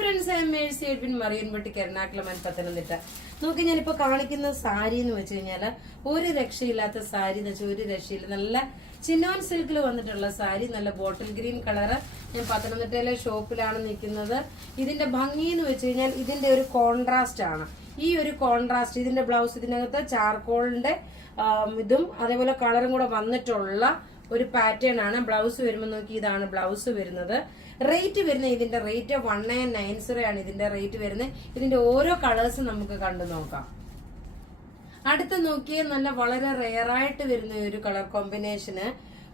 Friends, I am Mercy Edwin Mariyanpatti Ernakulam Pathanamthitta. നോക്കി ഞാനിപ്പോ കാണിക്കുന്ന സാരി എന്ന് വെച്ച് കഴിഞ്ഞാല് ഒരു രക്ഷയില്ലാത്ത സാരി എന്ന് വെച്ചാൽ ഒരു രക്ഷയില്ല. നല്ല ചിനോൻ സിൽക്കിൽ വന്നിട്ടുള്ള സാരി, നല്ല ബോട്ടിൽ ഗ്രീൻ കളറ്. ഞാൻ പത്തനംതിട്ടയിലെ ഷോപ്പിലാണ് നിൽക്കുന്നത്. ഇതിന്റെ ഭംഗി എന്ന് വെച്ച് കഴിഞ്ഞാൽ ഇതിന്റെ ഒരു കോൺട്രാസ്റ്റ് ആണ്. ഈ ഒരു കോൺട്രാസ്റ്റ് ഇതിന്റെ ബ്ലൗസ് ഇതിനകത്ത് ചാർക്കോളിന്റെ ഇതും അതേപോലെ കളറും കൂടെ വന്നിട്ടുള്ള ഒരു പാറ്റേൺ ആണ്. ബ്ലൗസ് വരുമ്പോൾ നോക്കി, ഇതാണ് ബ്ലൗസ് വരുന്നത്. റേറ്റ് വരുന്നത് ഇതിന്റെ റേറ്റ് 1990 ആണ് ഇതിന്റെ റേറ്റ് വരുന്നത്. ഇതിന്റെ ഓരോ കളേഴ്സും നമുക്ക് കണ്ടു നോക്കാം. അടുത്ത് നോക്കിയാൽ നല്ല വളരെ റെയർ ആയിട്ട് വരുന്ന ഒരു കളർ കോമ്പിനേഷന്,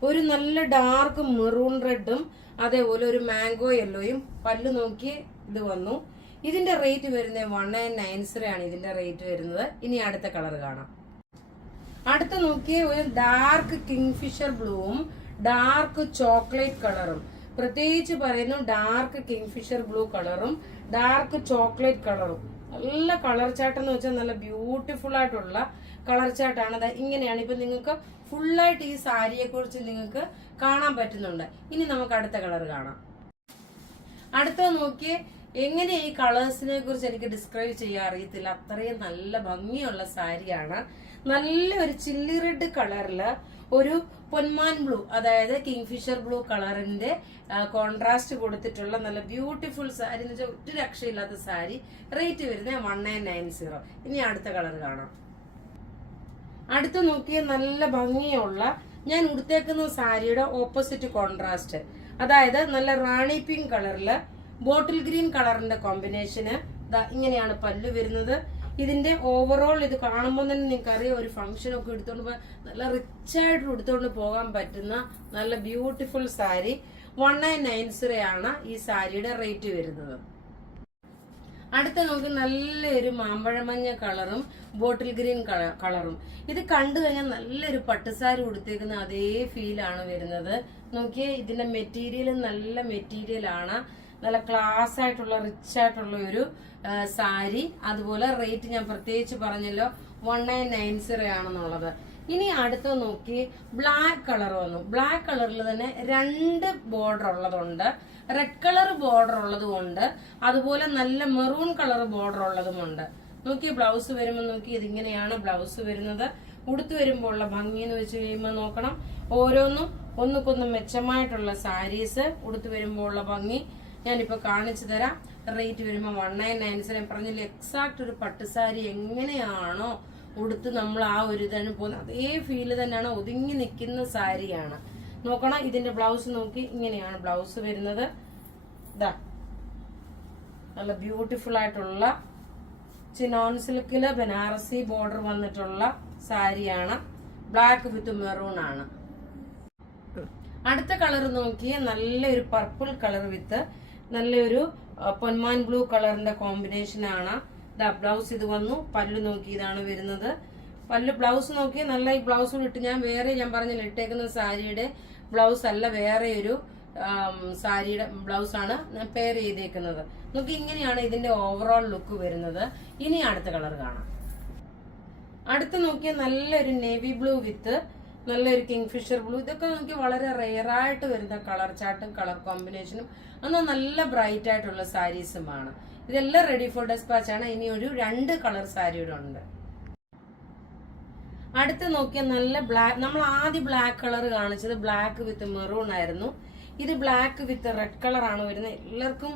ഒരു നല്ല ഡാർക്ക് മെറൂൺ റെഡും അതേപോലെ ഒരു മാംഗോ യെല്ലോയും പല്ല് നോക്കി ഇത് വന്നു. ഇതിന്റെ റേറ്റ് വരുന്നത് 1990 ആണ് ഇതിന്റെ റേറ്റ് വരുന്നത്. ഇനി അടുത്ത കളർ കാണാം. അടുത്ത് നോക്കിയ ഒരു ഡാർക്ക് കിങ്ഫിഷർ ബ്ലൂവും ഡാർക്ക് ചോക്ലേറ്റ് കളറും, പ്രത്യേകിച്ച് പറയുന്നു ഡാർക്ക് കിങ്ഫിഷർ ബ്ലൂ കളറും ഡാർക്ക് ചോക്ലേറ്റ് കളറും. നല്ല കളർ ചാർട്ട് എന്ന് വെച്ചാൽ നല്ല ബ്യൂട്ടിഫുൾ ആയിട്ടുള്ള കളർ ചാർട്ടാണ്. ഇങ്ങനെയാണ് ഇപ്പൊ നിങ്ങൾക്ക് ഫുള്ളായിട്ട് ഈ സാരിയെ കുറിച്ച് നിങ്ങൾക്ക് കാണാൻ പറ്റുന്നുണ്ട്. ഇനി നമുക്ക് അടുത്ത കളർ കാണാം. അടുത്ത നോക്കിയേ, എങ്ങനെ ഈ കളേഴ്സിനെ കുറിച്ച് എനിക്ക് ഡിസ്ക്രൈബ് ചെയ്യാൻ അറിയത്തില്ല. അത്രയും നല്ല ഭംഗിയുള്ള സാരിയാണ്. നല്ല ഒരു ചില്ലി റെഡ് കളറില് ഒരു പൊന്മാൻ ബ്ലൂ, അതായത് കിങ്ഫിഷർ ബ്ലൂ കളറിന്റെ കോൺട്രാസ്റ്റ് കൊടുത്തിട്ടുള്ള നല്ല ബ്യൂട്ടിഫുൾ സാരി എന്ന് വെച്ചാൽ ഒരു രക്ഷയില്ലാത്ത സാരി. റേറ്റ് വരുന്നത് 1990. ഇനി അടുത്ത കളർ കാണാം. അടുത്ത് നോക്കിയ നല്ല ഭംഗിയുള്ള, ഞാൻ ഉടുത്തേക്കുന്ന സാരിയുടെ ഓപ്പോസിറ്റ് കോൺട്രാസ്റ്റ്, അതായത് നല്ല റാണി പിങ്ക് കളറില് ബോട്ടിൽ ഗ്രീൻ കളറിന്റെ കോമ്പിനേഷന്. ഇങ്ങനെയാണ് പല്ല് വരുന്നത്. ഇതിന്റെ ഓവറോൾ ഇത് കാണുമ്പോൾ തന്നെ നിങ്ങൾക്ക് അറിയാം, ഒരു ഫംഗ്ഷനൊക്കെ എടുത്തോണ്ട് പോകാൻ നല്ല റിച്ച് ആയിട്ട് എടുത്തോണ്ട് പോകാൻ പറ്റുന്ന നല്ല ബ്യൂട്ടിഫുൾ സാരി. 1990 ആണ് ഈ സാരിയുടെ റേറ്റ് വരുന്നത്. അടുത്ത നമുക്ക് നല്ലൊരു മാമ്പഴമഞ്ഞ കളറും ബോട്ടിൽ ഗ്രീൻ കളറും. ഇത് കണ്ടു കഴിഞ്ഞാൽ നല്ലൊരു പട്ടുസാരി ഉടുത്തേക്കുന്ന അതേ ഫീലാണ് വരുന്നത്. നോക്കിയേ, ഇതിന്റെ മെറ്റീരിയൽ നല്ല മെറ്റീരിയൽ ആണ്. നല്ല ക്ലാസ് ആയിട്ടുള്ള റിച്ച് ആയിട്ടുള്ള ഒരു സാരി. അതുപോലെ റേറ്റ് ഞാൻ പ്രത്യേകിച്ച് പറഞ്ഞല്ലോ 1990 ആണെന്നുള്ളത്. ഇനി അടുത്ത് നോക്കി, ബ്ലാക്ക് കളർ വന്നു. ബ്ലാക്ക് കളറിൽ തന്നെ 2 ബോർഡർ ഉള്ളതുണ്ട്, റെഡ് കളർ ബോർഡർ ഉള്ളതുമുണ്ട്, അതുപോലെ നല്ല മെറൂൺ കളർ ബോർഡർ ഉള്ളതുമുണ്ട്. നോക്കി ബ്ലൗസ് വരുമ്പോൾ നോക്കി, ഇതിങ്ങനെയാണ് ബ്ലൗസ് വരുന്നത്. ഉടുത്തു വരുമ്പോൾ ഉള്ള ഭംഗി എന്ന് വെച്ച് കഴിയുമ്പോൾ നോക്കണം, ഓരോന്നും ഒന്നുകൊന്നും മെച്ചമായിട്ടുള്ള സാരീസ്. ഉടുത്തു വരുമ്പോൾ ഉള്ള ഭംഗി ഞാനിപ്പോ കാണിച്ചു തരാം. റേറ്റ് വരുമ്പോൾ 1990. പറഞ്ഞില്ല, എക്സാക്ട് ഒരു പട്ടുസാരി എങ്ങനെയാണോ ഉടുത്ത് നമ്മൾ ആ ഒരു ഇതാണ് പോകുന്നത്, അതേ ഫീല് തന്നെയാണ്. ഒതുങ്ങി നിൽക്കുന്ന സാരിയാണ്. നോക്കണം, ഇതിന്റെ ബ്ലൗസ് നോക്കി, ഇങ്ങനെയാണ് ബ്ലൗസ് വരുന്നത്. ഇതാ നല്ല ബ്യൂട്ടിഫുൾ ആയിട്ടുള്ള ചിനോൺ സിൽക്കില് ബനാറസി ബോർഡർ വന്നിട്ടുള്ള സാരിയാണ്. ബ്ലാക്ക് വിത്ത് മെറൂൺ ആണ്. അടുത്ത കളർ നോക്കിയ നല്ലൊരു പർപ്പിൾ കളർ വിത്ത് നല്ലൊരു പൊന്മാൻ ബ്ലൂ കളറിന്റെ കോമ്പിനേഷൻ ആണ്. ബ്ലൗസ് ഇത് വന്നു. പല്ല് നോക്കി, ഇതാണ് വരുന്നത്. പല്ല് ബ്ലൗസ് നോക്കി നല്ല ഈ ബ്ലൗസ് ഇട്ട് ഞാൻ പറഞ്ഞില്ല, ഇട്ടേക്കുന്ന സാരിയുടെ ബ്ലൗസ് അല്ല, വേറെ ഒരു സാരിയുടെ ബ്ലൗസ് ആണ് പെയർ ചെയ്തേക്കുന്നത്. നോക്കി, ഇങ്ങനെയാണ് ഇതിന്റെ ഓവറോൾ ലുക്ക് വരുന്നത്. ഇനി അടുത്ത കളർ കാണാം. അടുത്ത് നോക്കിയ നല്ലൊരു നേവി ബ്ലൂ വിത്ത് നല്ലൊരു കിങ്ഫിഷർ ബ്ലൂ. ഇതൊക്കെ നോക്കി വളരെ റെയർ ആയിട്ട് വരുന്ന കളർ ചാർട്ടും കളർ കോമ്പിനേഷനും, എന്നാൽ നല്ല ബ്രൈറ്റ് ആയിട്ടുള്ള സാരീസുമാണ്. ഇതെല്ലാം റെഡി ഫോർ ഡെസ്പാച്ച് ആണ്. ഇനി ഒരു 2 കളർ സാരിയുടെ ഉണ്ട്. അടുത്ത് നോക്കിയ നല്ല ബ്ലാക്ക്, നമ്മൾ ആദ്യം ബ്ലാക്ക് കളർ കാണിച്ചത് ബ്ലാക്ക് വിത്ത് മെറൂൺ ആയിരുന്നു. ഇത് ബ്ലാക്ക് വിത്ത് റെഡ് കളർ ആണ് വരുന്നത്. എല്ലാവർക്കും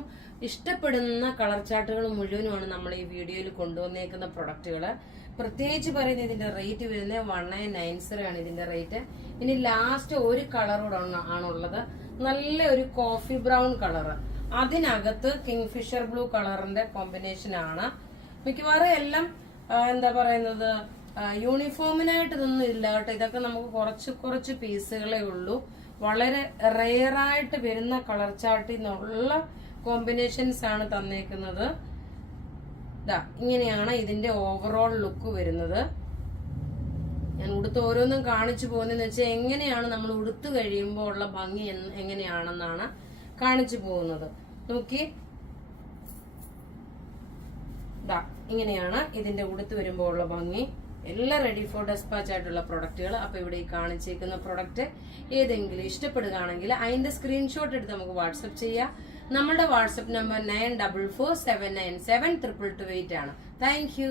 ഇഷ്ടപ്പെടുന്ന കളർ ചാർട്ടുകൾ മുഴുവനുമാണ് നമ്മൾ ഈ വീഡിയോയിൽ കൊണ്ടുവന്നേക്കുന്ന പ്രൊഡക്റ്റുകള്. പ്രത്യേകിച്ച് പറയുന്നത് ഇതിന്റെ റേറ്റ് വരുന്നത് 1990 ആണ് ഇതിന്റെ റേറ്റ്. ഇനി ലാസ്റ്റ് ഒരു കളറോടെ ആണുള്ളത്, നല്ല ഒരു കോഫി ബ്രൗൺ കളറ്. അതിനകത്ത് കിങ്ഫിഷർ ബ്ലൂ കളറിന്റെ കോമ്പിനേഷൻ ആണ്. മിക്കവാറും എല്ലാം എന്താ പറയുന്നത്, യൂണിഫോമിനായിട്ട് ഇതൊന്നും ഇല്ല കേട്ടോ. ഇതൊക്കെ നമുക്ക് കുറച്ച് പീസുകളേ ഉള്ളൂ. വളരെ റെയർ ആയിട്ട് വരുന്ന കളർ ചാർട്ടിൽ നിന്നുള്ള കോമ്പിനേഷൻസ് ആണ് തന്നേക്കുന്നത്. ഇങ്ങനെയാണ് ഇതിന്റെ ഓവറോൾ ലുക്ക് വരുന്നത്. ഞാൻ ഉടുത്ത് ഓരോന്നും കാണിച്ചു പോകുന്നതെന്ന് വെച്ചാൽ എങ്ങനെയാണ് നമ്മൾ ഉടുത്തു കഴിയുമ്പോൾ ഉള്ള ഭംഗി എങ്ങനെയാണെന്നാണ് കാണിച്ചു പോകുന്നത്. നോക്കി, ഇങ്ങനെയാണ് ഇതിന്റെ ഉടുത്ത് വരുമ്പോൾ ഉള്ള ഭംഗി. എല്ലാം റെഡി ഫോർ ഡെസ്പാച്ച് ആയിട്ടുള്ള പ്രൊഡക്റ്റുകൾ. അപ്പൊ ഇവിടെ ഈ കാണിച്ചേക്കുന്ന പ്രൊഡക്റ്റ് ഏതെങ്കിലും ഇഷ്ടപ്പെടുകയാണെങ്കിൽ അതിന്റെ സ്ക്രീൻഷോട്ട് എടുത്ത് നമുക്ക് വാട്സപ്പ് ചെയ്യാം. നമ്മുടെ വാട്സപ്പ് നമ്പർ 9447972228 ആണ്. Thank you.